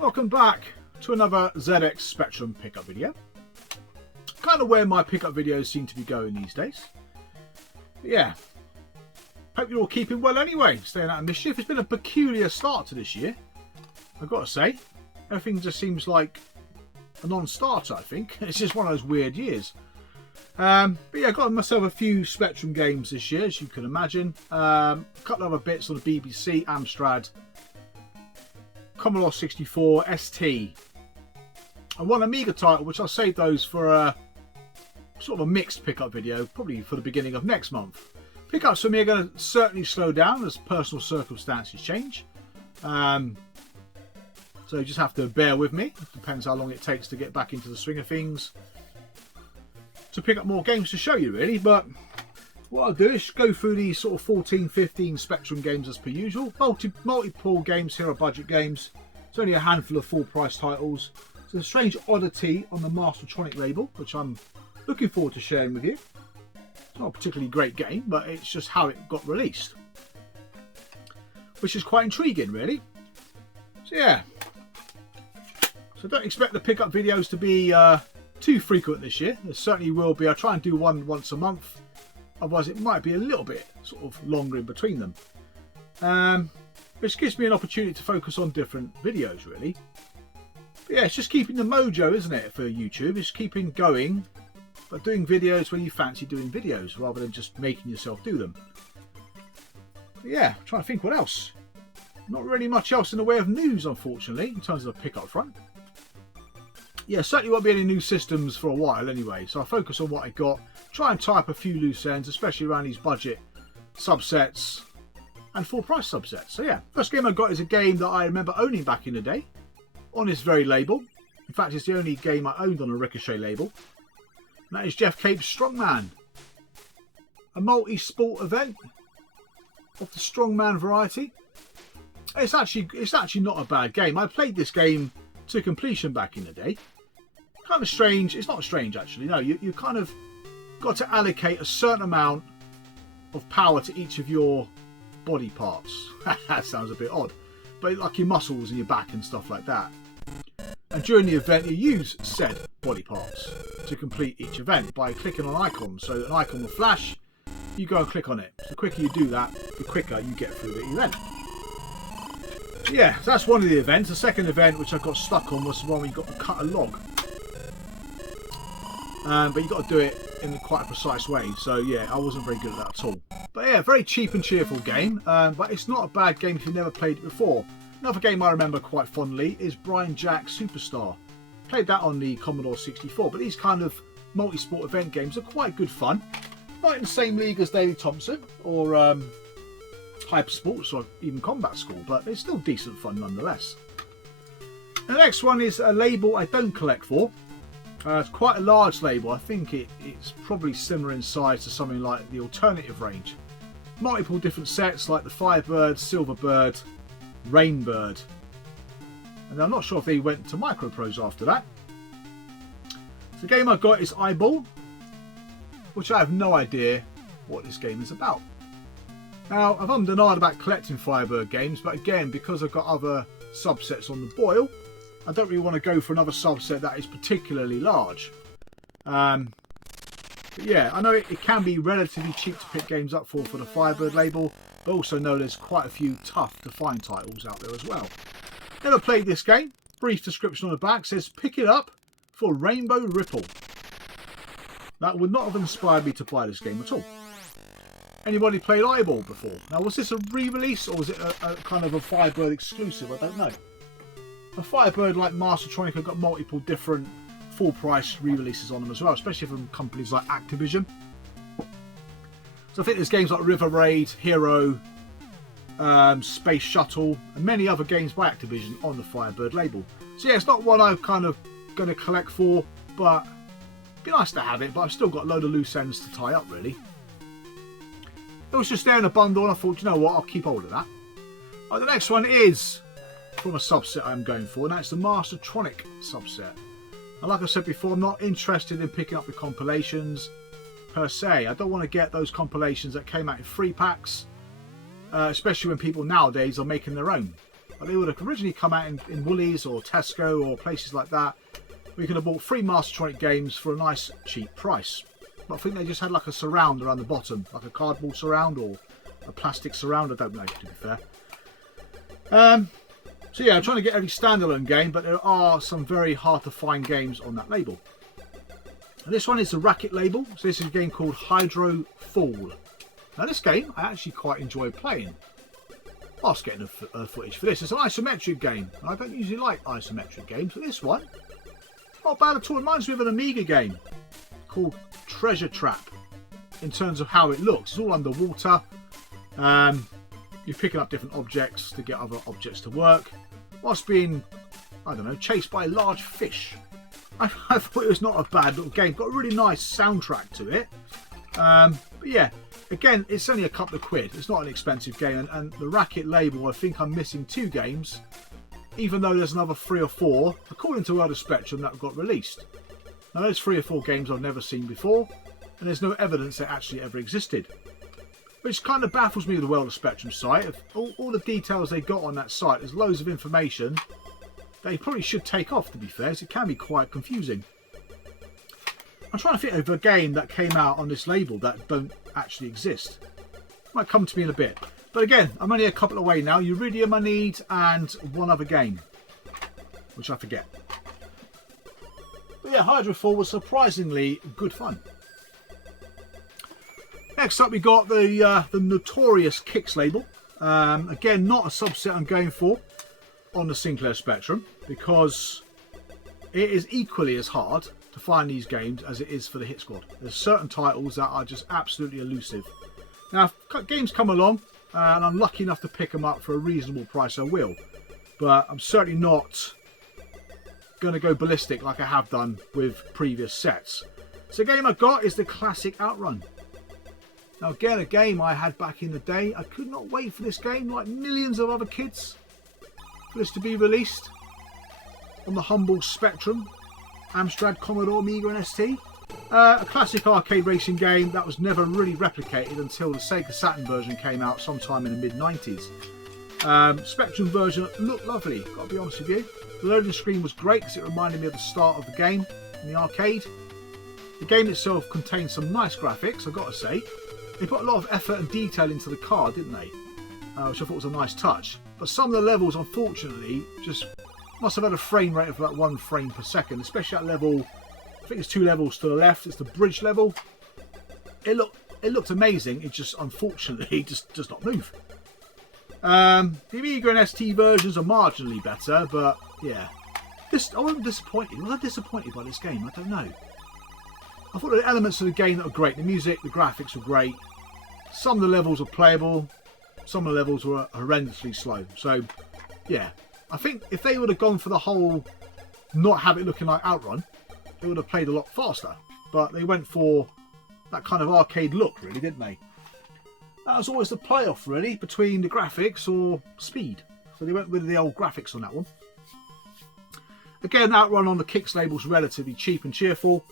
Welcome back to another ZX Spectrum pickup video. Kind of where my pickup videos seem to be going these days. But yeah, hope you're all keeping well anyway, staying out of mischief. It's been a peculiar start to this year, I've got to say. Everything just seems like a non-starter, I think. It's just one of those weird years. But yeah, I got myself a few Spectrum games this year, as you can imagine. A couple of other bits on the BBC, Amstrad, Commodore 64, ST, and one Amiga title, which I'll save those for a sort of a mixed pickup video, probably for the beginning of next month. Pickups for me are going to certainly slow down as personal circumstances change. So you just have to bear with me. It depends how long it takes to get back into the swing of things to pick up more games to show you, really. But what I'll do is go through these sort of 14, 15 Spectrum games as per usual. Multiple games here are budget games. It's only a handful of full price titles. It's a strange oddity on the Mastertronic label, which I'm looking forward to sharing with you. It's not a particularly great game, but it's just how it got released, which is quite intriguing, really. So yeah, so don't expect the pickup videos to be too frequent this year. There certainly will be. I try and do one once a month. Otherwise, it might be a little bit sort of longer in between them. Which gives me an opportunity to focus on different videos, really. But yeah, it's just keeping the mojo, isn't it, for YouTube? It's keeping going, but doing videos when you fancy doing videos, rather than just making yourself do them. But yeah, I'm trying to think what else. Not really much else in the way of news, unfortunately, in terms of the pickup front. Yeah, certainly won't be any new systems for a while anyway, so I'll focus on what I got. Try and tie up a few loose ends, especially around these budget subsets and full price subsets. So yeah, first game I got is a game that I remember owning back in the day on this very label. In fact, it's the only game I owned on a Ricochet label. And that is Jeff Cape's Strongman. A multi-sport event of the Strongman variety. It's actually not a bad game. I played this game to completion back in the day. Kind of strange. It's not strange, actually. No, you kind of got to allocate a certain amount of power to each of your body parts. That sounds a bit odd, but like your muscles and your back and stuff like that. And during the event, you use said body parts to complete each event by clicking on icons. So an icon will flash, you go and click on it. The quicker you do that, the quicker you get through the event. Yeah, so that's one of the events. The second event, which I got stuck on, was the one where you got to cut a log. But you got to do it in quite a precise way. So yeah, I wasn't very good at that at all. But yeah, very cheap and cheerful game. But it's not a bad game if you've never played it before. Another game I remember quite fondly is Brian Jack Superstar. Played that on the Commodore 64. But these kind of multi-sport event games are quite good fun. Not in the same league as Daley Thompson or Hyper Sports or even Combat School, but it's still decent fun nonetheless. The next one is a label I don't collect for. It's quite a large label. I think it's probably similar in size to something like the Alternative range. Multiple different sets like the Firebird, Silverbird, Rainbird. And I'm not sure if they went to Microprose after that. So the game I've got is Eyeball, which I have no idea what this game is about. Now, I've ummed and ahed about collecting Firebird games, but again, because I've got other subsets on the boil, I don't really want to go for another subset that is particularly large. But yeah, I know it can be relatively cheap to pick games up for the Firebird label, but also know there's quite a few tough to find titles out there as well. Never played this game. Brief description on the back says, pick it up for Rainbow Ripple. That would not have inspired me to buy this game at all. Anybody played Eyeball before? Now, was this a re-release or was it a kind of a Firebird exclusive? I don't know. A Firebird like Mastertronic have got multiple different full price re-releases on them as well, especially from companies like Activision. So I think there's games like River Raid, Hero, Space Shuttle, and many other games by Activision on the Firebird label. So yeah, it's not one I'm kind of going to collect for, but it'd be nice to have it. But I've still got a load of loose ends to tie up, really. It was just there in a bundle, and I thought, you know what, I'll keep hold of that. The next one is from a subset I'm going for, and that's the Mastertronic subset. And like I said before, I'm not interested in picking up the compilations per se. I don't want to get those compilations that came out in free packs, especially when people nowadays are making their own. But they would have originally come out in Woolies or Tesco or places like that. We could have bought 3 Mastertronic games for a nice cheap price. But I think they just had like a surround around the bottom, like a cardboard surround or a plastic surround. I don't know, to be fair. So yeah, I'm trying to get every standalone game, but there are some very hard to find games on that label. And this one is the Racket label. So this is a game called Hydrofull. Now this game I actually quite enjoy playing. Whilst getting footage for this. It's an isometric game. I don't usually like isometric games, but this one, not bad at all. It reminds me of an Amiga game called Treasure Trap in terms of how it looks. It's all underwater. You're picking up different objects to get other objects to work, whilst being, I don't know, chased by a large fish. I thought it was not a bad little game. Got a really nice soundtrack to it. But yeah, again, it's only a couple of quid. It's not an expensive game. And the Racket label, I think I'm missing 2 games, even though there's another 3 or 4, according to World of Spectrum, that got released. Now, those 3 or 4 games I've never seen before, and there's no evidence they actually ever existed. Which kind of baffles me with the World of Spectrum site. Of all the details they got on that site, there's loads of information they probably should take off, to be fair, so it can be quite confusing. I'm trying to think of a game that came out on this label that don't actually exist. Might come to me in a bit. But again, I'm only a couple away now. Uridium I need, and one other game, which I forget. But yeah, Hydrofull was surprisingly good fun. Next up, we got the notorious Kicks label. Again, not a subset I'm going for on the Sinclair Spectrum, because it is equally as hard to find these games as it is for the Hit Squad. There's certain titles that are just absolutely elusive. Now, if games come along and I'm lucky enough to pick them up for a reasonable price, I will. But I'm certainly not going to go ballistic like I have done with previous sets. So the game I got is the classic Outrun. Now again, a game I had back in the day. I could not wait for this game, like millions of other kids, for this to be released on the humble Spectrum, Amstrad, Commodore, Amiga and ST. A classic arcade racing game that was never really replicated until the Sega Saturn version came out sometime in the mid-90s. Spectrum version looked lovely, got to be honest with you. The loading screen was great because it reminded me of the start of the game in the arcade. The game itself contained some nice graphics, I've got to say. They put a lot of effort and detail into the card, didn't they? Which I thought was a nice touch. But some of the levels, unfortunately, just must have had a frame rate of about 1 frame per second, especially at level, I think it's 2 levels to the left, it's the bridge level. It looked amazing, it just unfortunately just does not move. The Amiga and ST versions are marginally better, but yeah. I wasn't disappointed. Was I disappointed by this game? I don't know. I thought the elements of the game that were great. The music, the graphics were great. Some of the levels were playable. Some of the levels were horrendously slow. So, yeah. I think if they would have gone for the whole not have it looking like Outrun, they would have played a lot faster. But they went for that kind of arcade look, really, didn't they? That was always the playoff, really, between the graphics or speed. So they went with the old graphics on that one. Again, Outrun on the Kicks label is relatively cheap and cheerful.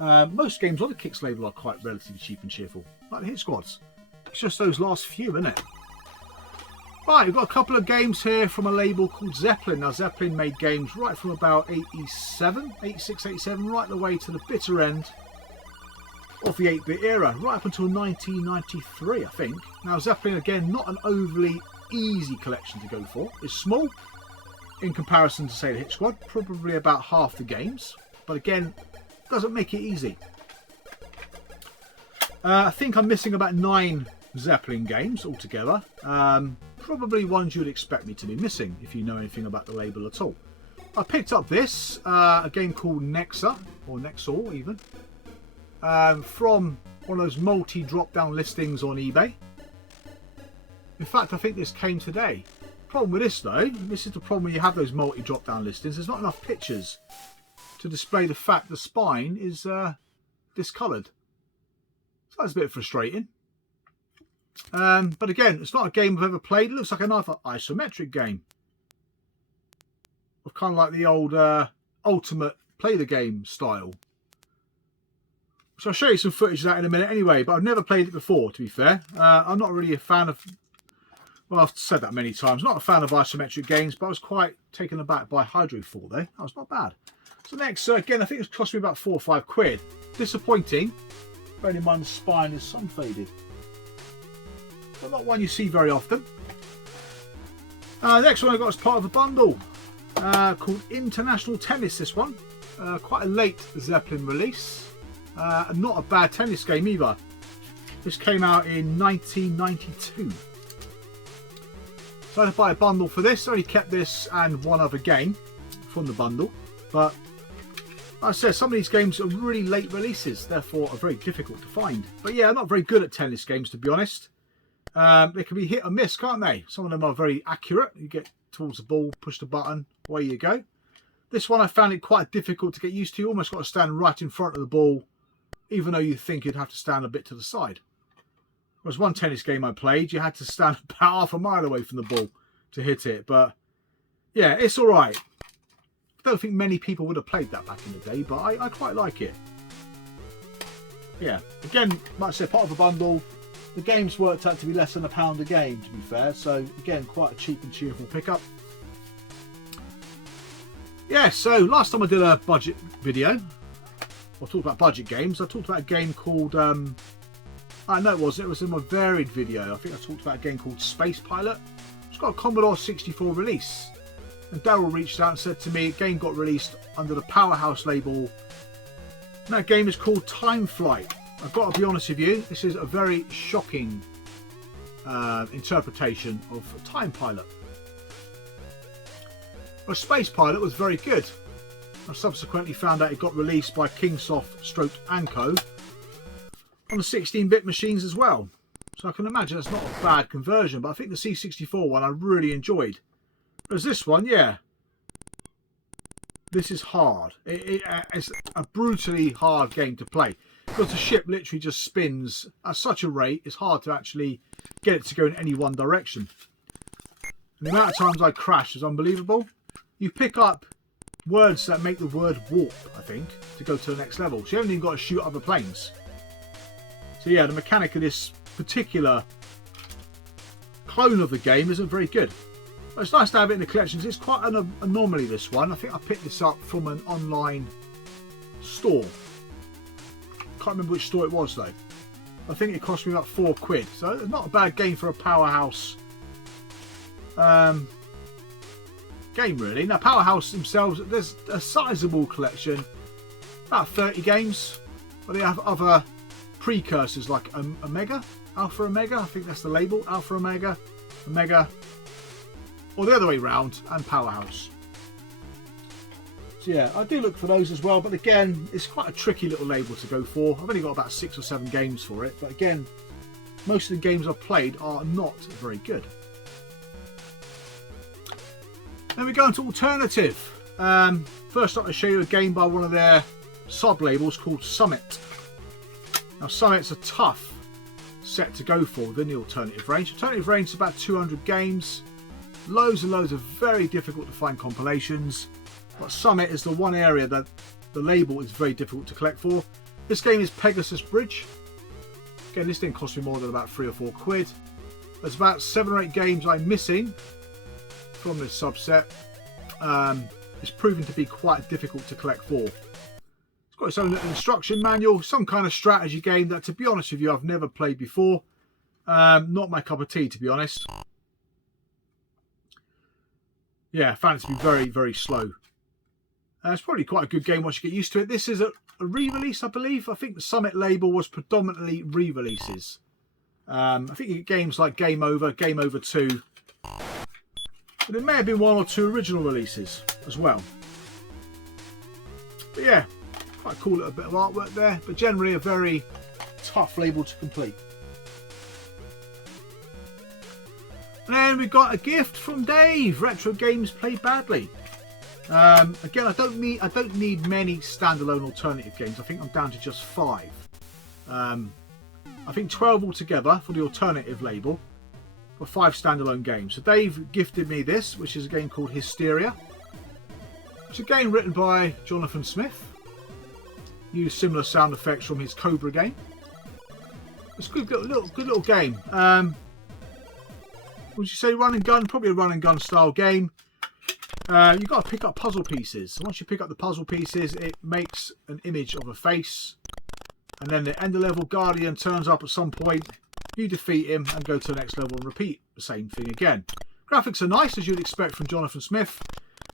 Most games on the Kicks label are quite relatively cheap and cheerful, like the Hit Squads. It's just those last few, isn't it? Right, we've got a couple of games here from a label called Zeppelin. Now, Zeppelin made games right from about 86, 87, right the way to the bitter end of the 8-bit era, right up until 1993, I think. Now, Zeppelin, again, not an overly easy collection to go for. It's small in comparison to, say, the Hit Squad, probably about half the games. But again, doesn't make it easy. I think I'm missing about 9 Zeppelin games altogether. Probably ones you'd expect me to be missing if you know anything about the label at all. I picked up this, a game called Nexa, or Nexor even, from one of those multi drop-down listings on eBay. In fact, I think this came today. Problem with this though, this is the problem when you have those multi drop-down listings, there's not enough pictures to display the fact the spine is discoloured. So that's a bit frustrating. But again, it's not a game I've ever played. It looks like another isometric game. Of kind of like the old Ultimate Play the Game style. So I'll show you some footage of that in a minute anyway, but I've never played it before, to be fair. I'm not really a fan of Well, I've said that many times. Not a fan of isometric games, but I was quite taken aback by Hydrofull there. That was not bad. So next, again, I think it's cost me about £4 or £5. Disappointing. Bearing in mind the spine is sun faded. But not one you see very often. Next one I got as part of a bundle called International Tennis, this one. Quite a late Zeppelin release. Not a bad tennis game either. This came out in 1992. So I had to buy a bundle for this. I only kept this and one other game from the bundle. But like I said, some of these games are really late releases, therefore are very difficult to find. But yeah, I'm not very good at tennis games, to be honest. They can be hit or miss, can't they? Some of them are very accurate. You get towards the ball, push the button, away you go. This one I found it quite difficult to get used to. You almost got to stand right in front of the ball, even though you think you'd have to stand a bit to the side. There was one tennis game I played, you had to stand about half a mile away from the ball to hit it. But yeah, it's all right. I don't think many people would have played that back in the day, but I quite like it. Yeah, again, like I said, part of a bundle. The games worked out to be less than £1 a game, to be fair. So again, quite a cheap and cheerful pickup. Yeah, so last time I did a budget video, I talked about budget games. I talked about a game called, no it wasn't, it was in my varied video. I think I talked about a game called Space Pilot. It's got a Commodore 64 release. And Daryl reached out and said to me, a game got released under the Powerhouse label. And that game is called Time Flight. I've got to be honest with you, this is a very shocking interpretation of Time Pilot. Well, Space Pilot was very good. I subsequently found out it got released by Kingsoft Stroke Anco on the 16-bit machines as well. So I can imagine it's not a bad conversion, but I think the C64 one I really enjoyed. Whereas this one, yeah, this is hard. It's a brutally hard game to play. Because the ship literally just spins at such a rate, it's hard to actually get it to go in any one direction. And the amount of times I crash is unbelievable. You pick up words that make the word warp, I think, to go to the next level. So you haven't even got to shoot other planes. So yeah, the mechanic of this particular clone of the game isn't very good. But it's nice to have it in the collections. It's quite an anomaly, this one. I think I picked this up from an online store. Can't remember which store it was though. I think it cost me about £4. So it's not a bad game for a Powerhouse game really. Now Powerhouse themselves, there's a sizable collection, about 30 games. But they have other precursors like Omega, Alpha Omega, I think that's the label, Alpha Omega, Omega, or the other way round, and Powerhouse. So yeah, I do look for those as well, but again, it's quite a tricky little label to go for. I've only got about 6 or 7 games for it, but again, most of the games I've played are not very good. Then we go into alternative. First up to show you a game by one of their sub-labels called Summit. Now Summit's a tough set to go for within the alternative range. Alternative range is about 200 games, loads and loads of very difficult to find compilations. But Summit is the one area that the label is very difficult to collect for. This game is Pegasus Bridge. Again, this didn't cost me more than about £3 or £4. There's about 7 or 8 games I'm missing from this subset. It's proven to be quite difficult to collect for. It's got its own instruction manual, some kind of strategy game that, to be honest with you, I've never played before. Not my cup of tea, to be honest. Yeah, I found it to be very, very slow. It's probably quite a good game once you get used to it. This is a re-release, I believe. I think the Summit label was predominantly re-releases. I think you get games like Game Over, Game Over 2. But there may have been 1 or 2 original releases as well. But yeah, quite a cool little bit of artwork there. But generally a very tough label to complete. And then we've got a gift from Dave. Retro games played badly. Again, I don't need many standalone alternative games. I think I'm down to just 5. I think 12 altogether for the alternative label, for 5 standalone games. So Dave gifted me this, which is a game called Hysteria. It's a game written by Jonathan Smith. Used similar sound effects from his Cobra game. It's a good little game. would you say run and gun? Probably a run and gun style game. You've got to pick up puzzle pieces. So once you pick up the puzzle pieces, it makes an image of a face. And then the end of level guardian turns up at some point. You defeat him and go to the next level and repeat the same thing again. Graphics are nice, as you'd expect from Jonathan Smith.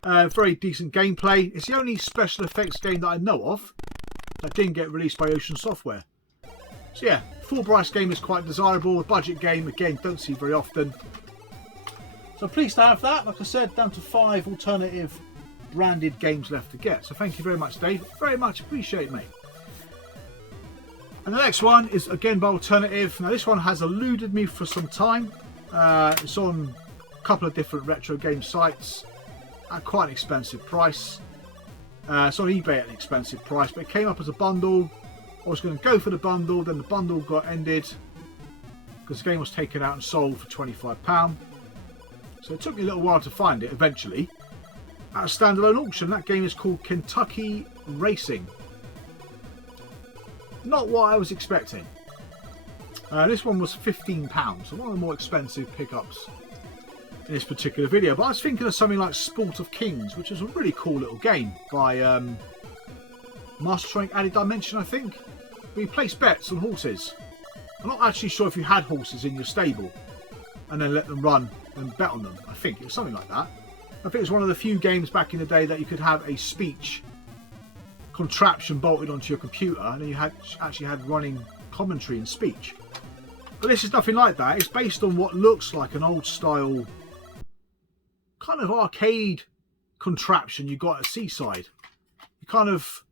Very decent gameplay. It's the only special effects game that I know of that didn't get released by Ocean Software. So yeah, full price game is quite desirable. A budget game, again, don't see very often. So pleased to have that. Like I said, down to 5 alternative branded games left to get. So thank you very much, Dave. Very much appreciate, mate. And the next one is again by Alternative. Now this one has eluded me for some time. It's on a couple of different retro game sites at quite an expensive price. It's on eBay at an expensive price, but it came up as a bundle. I was going to go for the bundle, then the bundle got ended because the game was taken out and sold for £25. So it took me a little while to find it eventually. At a standalone auction, that game is called Kentucky Racing. Not what I was expecting. This one was £15, so one of the more expensive pickups in this particular video. But I was thinking of something like Sport of Kings, which is a really cool little game by Mastertronic Added Dimension, I think. Where you place bets on horses. I'm not actually sure if you had horses in your stable and then let them run and bet on them. I think it was something like that. I think it was one of the few games back in the day that you could have a speech contraption bolted onto your computer and then you actually had running commentary and speech. But this is nothing like that. It's based on what looks like an old style kind of arcade contraption you got at Seaside. You kind of,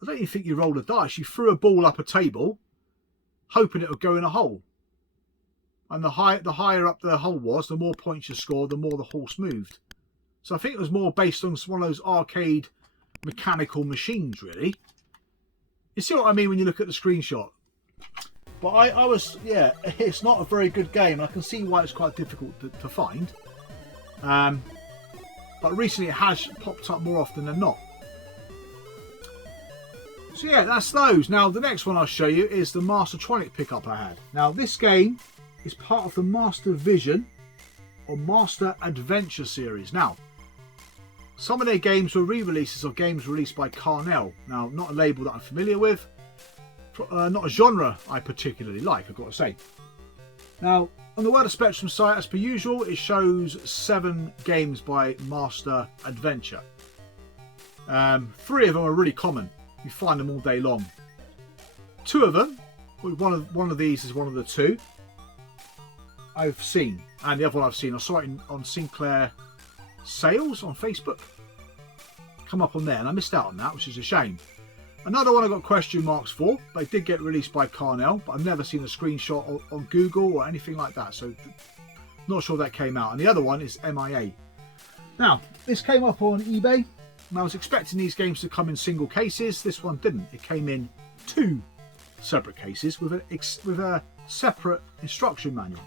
I don't even think you rolled a dice. You threw a ball up a table hoping it would go in a hole. And the higher up the hole was, the more points you scored, the more the horse moved. So I think it was more based on one of those arcade mechanical machines, really. You see what I mean when you look at the screenshot? But I was, yeah, it's not a very good game. I can see why it's quite difficult to find. But recently it has popped up more often than not. So yeah, that's those. Now the next one I'll show you is the Mastertronic pickup I had. Now this game is part of the Master Vision or Master Adventure series. Now, some of their games were re-releases of games released by Carnell. Now, not a label that I'm familiar with, not a genre I particularly like, I've got to say. Now, on the World of Spectrum site, as per usual, it shows 7 games by Master Adventure. 3 of them are really common. You find them all day long. 2 of them, one of these is one of the 2 I've seen, and the other one I've seen, I saw it on Sinclair Sales on Facebook. Come up on there, and I missed out on that, which is a shame. Another one I got question marks for. They did get released by Carnell, but I've never seen a screenshot on Google or anything like that, so not sure that came out. And the other one is MIA. Now, this came up on eBay, and I was expecting these games to come in single cases. This one didn't. It came in 2 separate cases with a separate instruction manual.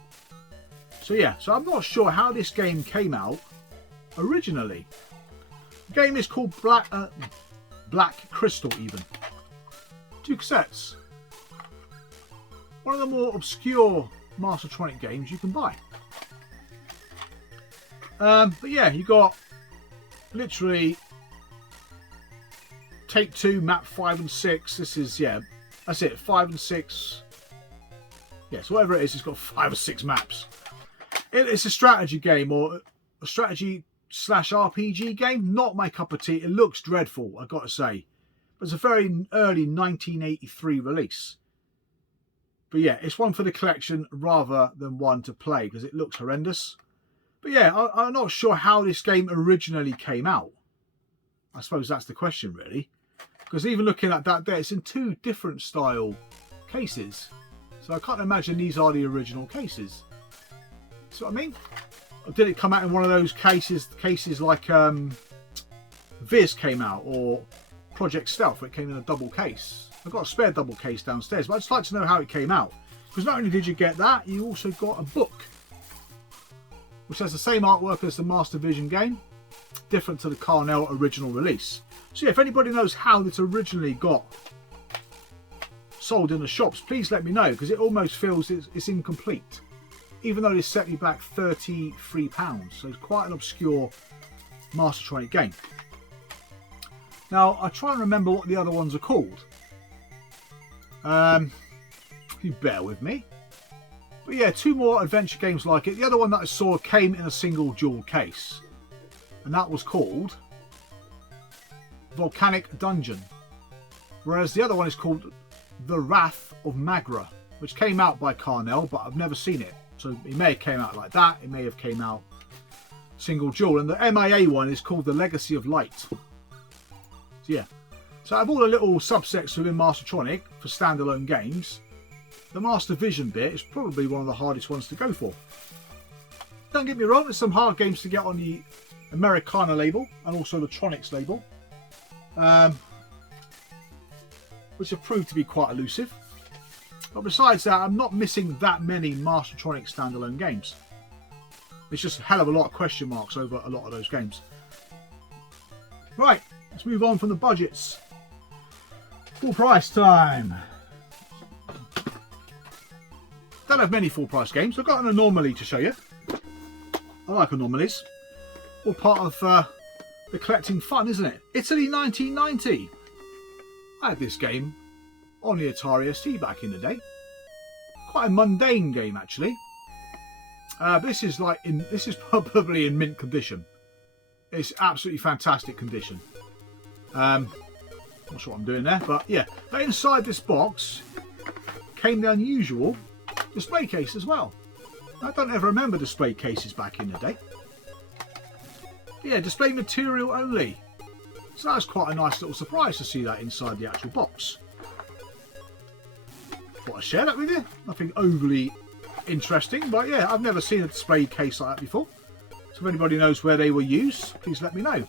So yeah, so I'm not sure how this game came out originally. The game is called Black Crystal even. 2 cassettes. One of the more obscure Mastertronic games you can buy. But yeah, you got literally take 2, map 5 and 6. This is, yeah, that's it, 5 and 6. Yeah, so whatever it is, it's got 5 or 6 maps. It's a strategy game or a strategy / RPG game. Not my cup of tea. It looks dreadful, I've got to say. But it's a very early 1983 release. But yeah, it's one for the collection rather than one to play because it looks horrendous. But yeah, I'm not sure how this game originally came out. I suppose that's the question, really. Because even looking at that there, it's in 2 different style cases. So I can't imagine these are the original cases. See what I mean? Or did it come out in one of those cases like Viz came out or Project Stealth, where it came in a double case? I've got a spare double case downstairs, but I'd just like to know how it came out. Because not only did you get that, you also got a book, which has the same artwork as the Master Vision game, different to the Carnell original release. So yeah, if anybody knows how this originally got sold in the shops, please let me know, because it almost feels it's incomplete. even though this set me back £33. So it's quite an obscure Mastertronic game. Now, I try and remember what the other ones are called. You bear with me. But yeah, 2 more adventure games like it. The other one that I saw came in a single dual case. And that was called Volcanic Dungeon. Whereas the other one is called The Wrath of Magra, which came out by Carnell, but I've never seen it. So it may have came out like that. It may have came out single dual. And the MIA one is called The Legacy of Light. So yeah. So out of all the little subsets within Mastertronic for standalone games, the Master Vision bit is probably one of the hardest ones to go for. Don't get me wrong, there's some hard games to get on the Americana label and also the Tronics label, which have proved to be quite elusive. But besides that, I'm not missing that many Mastertronic standalone games. It's just a hell of a lot of question marks over a lot of those games. Right, let's move on from the budgets. Full price time. Don't have many full price games. I've got an anomaly to show you. I like anomalies. All part of the collecting fun, isn't it? Italy 1990. I had this game on the Atari ST back in the day. Quite a mundane game actually. This is probably in mint condition. It's absolutely fantastic condition. Not sure what I'm doing there, but yeah. But inside this box came the unusual display case as well. I don't ever remember display cases back in the day. But yeah, display material only. So that was quite a nice little surprise to see that inside the actual box. Thought I'd share that with you. Nothing overly interesting, but yeah, I've never seen a display case like that before. So if anybody knows where they were used, please let me know.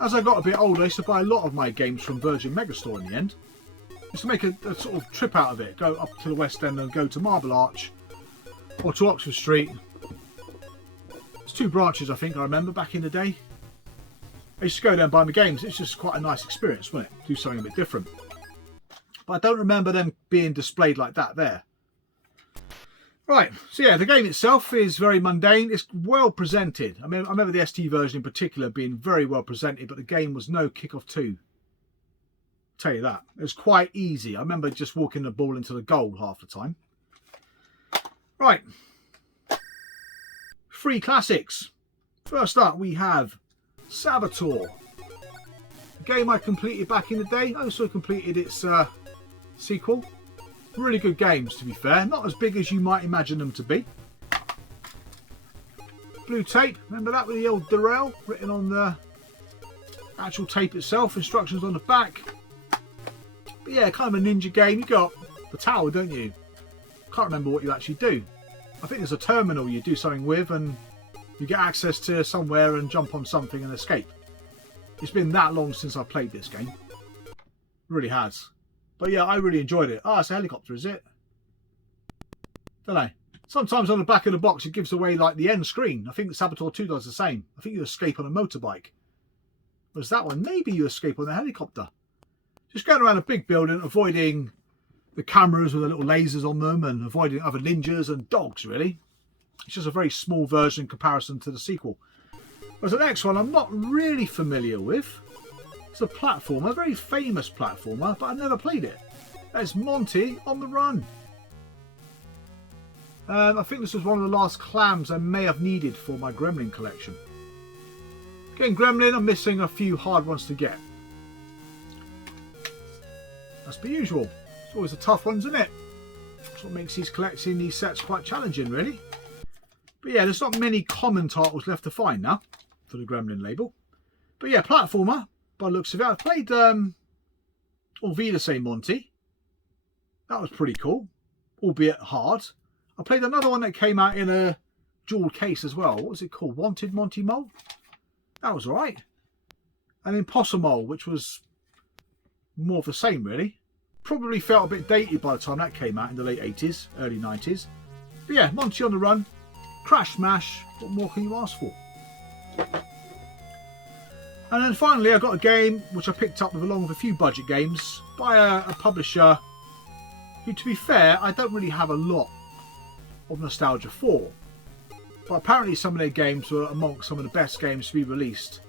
As I got a bit older, I used to buy a lot of my games from Virgin Megastore in the end. I used to make a sort of trip out of it, go up to the West End and go to Marble Arch or to Oxford Street. There's 2 branches I think I remember back in the day. I used to go there and buy my games. It's just quite a nice experience, wasn't it? Do something a bit different. But I don't remember them being displayed like that there. Right, so yeah, the game itself is very mundane. It's well presented. I mean, I remember the ST version in particular being very well presented, but the game was no kick-off 2. Tell you that. It was quite easy. I remember just walking the ball into the goal half the time. Right. 3 classics. First up, we have Saboteur. A game I completed back in the day. I also completed its sequel. Really good games, to be fair. Not as big as you might imagine them to be. Blue tape. Remember that with the old derail written on the actual tape itself. Instructions on the back. But yeah, kind of a ninja game. You got the tower, don't you? Can't remember what you actually do. I think there's a terminal you do something with and you get access to somewhere and jump on something and escape. It's been that long since I played this game. It really has. But yeah, I really enjoyed it. Ah, it's a helicopter, is it? Don't know. Sometimes on the back of the box it gives away like the end screen. I think Saboteur 2 does the same. I think you escape on a motorbike. Whereas that one, maybe you escape on a helicopter. Just going around a big building, avoiding the cameras with the little lasers on them and avoiding other ninjas and dogs, really. It's just a very small version in comparison to the sequel. Whereas the next one I'm not really familiar with. It's a platformer, a very famous platformer, but I've never played it. That's Monty On The Run. I think this was one of the last clams I may have needed for my Gremlin collection. Getting Gremlin, I'm missing a few hard ones to get. As per usual. It's always the tough ones, isn't it? That's what makes collecting these sets quite challenging, really. But yeah, there's not many common titles left to find now for the Gremlin label. But yeah, platformer. By the looks of it, I've played Vida Say Monty. That was pretty cool, albeit hard. I played another one that came out in a dual case as well. What was it called? Wanted Monty Mole? That was alright. And Impossible, which was more of the same, really. Probably felt a bit dated by the time that came out in the late 80s, early 90s. But yeah, Monty On The Run, Crash Smash, what more can you ask for? And then finally I got a game which I picked up along with a few budget games by a publisher who, to be fair, I don't really have a lot of Nostalgia 4. But apparently some of their games were amongst some of the best games to be released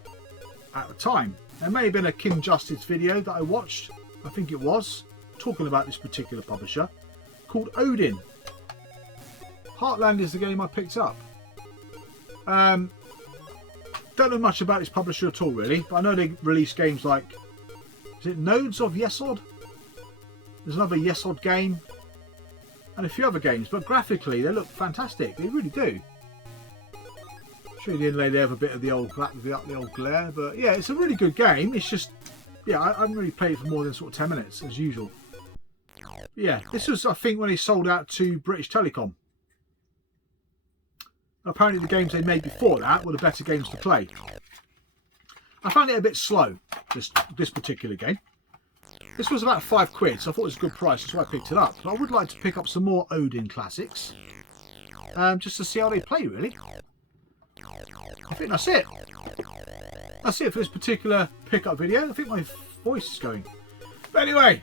at the time. There may have been a King Justice video that I watched, I think it was, talking about this particular publisher, called Odin. Heartland is the game I picked up. Don't know much about this publisher at all really, but I know they release games like, is it Nodes of Yesod? There's another Yesod game and a few other games, but graphically they look fantastic, they really do. Show you the inlay there of a bit of the old glare, but yeah, it's a really good game. It's just, yeah, I haven't really played it for more than sort of 10 minutes as usual. But yeah, this was I think when he sold out to British Telecom. Apparently the games they made before that were the better games to play. I found it a bit slow, this particular game. This was about £5, so I thought it was a good price, that's why I picked it up. But I would like to pick up some more Odin classics, just to see how they play really. I think that's it. That's it for this particular pickup video. I think my voice is going. But anyway,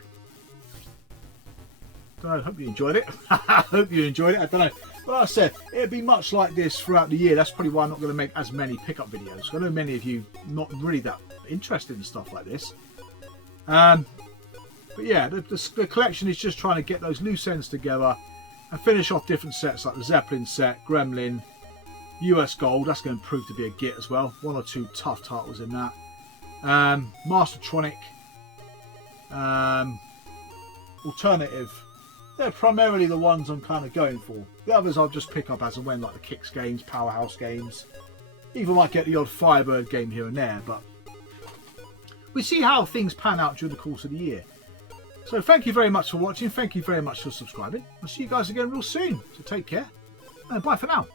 I hope you enjoyed it. I hope you enjoyed it. I don't know. But like I said, it'll be much like this throughout the year. That's probably why I'm not going to make as many pickup videos. I know many of you not really that interested in stuff like this. But yeah, the collection is just trying to get those loose ends together and finish off different sets like the Zeppelin set, Gremlin, US Gold. That's going to prove to be a git as well. One or two tough titles in that. Mastertronic, Alternative. They're primarily the ones I'm kind of going for. The others I'll just pick up as and when, like the Kicks games, Powerhouse games. Even might get the odd Firebird game here and there, but we see how things pan out during the course of the year. So thank you very much for watching. Thank you very much for subscribing. I'll see you guys again real soon. So take care and bye for now.